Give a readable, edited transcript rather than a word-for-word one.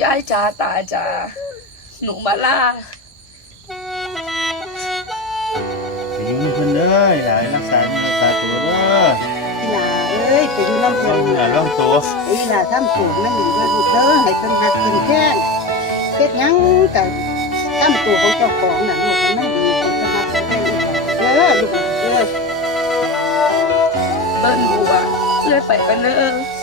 ยายจ๋าตาจ๋าหนูมาล่าไปอยู่นี่เพิ่นเด้อหลายรักษาเนื้อรักษาตัวเด้อ อีหลาเอ้ยไปอยู่น้ำ ล เพิ่ อน งเนื้อลองตัว อีหลาทำสูงนั่นอยู่ด้วยลูกเด้อให้เพิ่นหักเพิ่นแค้นเฮ็ดหยังก็ทำตัวของเจ้าของน่ะลูกให้มันดีให้เพิ่นหักเพิ่นแค้นเด้อลูกเด้อ เบิ้ลบัวเลื่อยไปกันเด้อ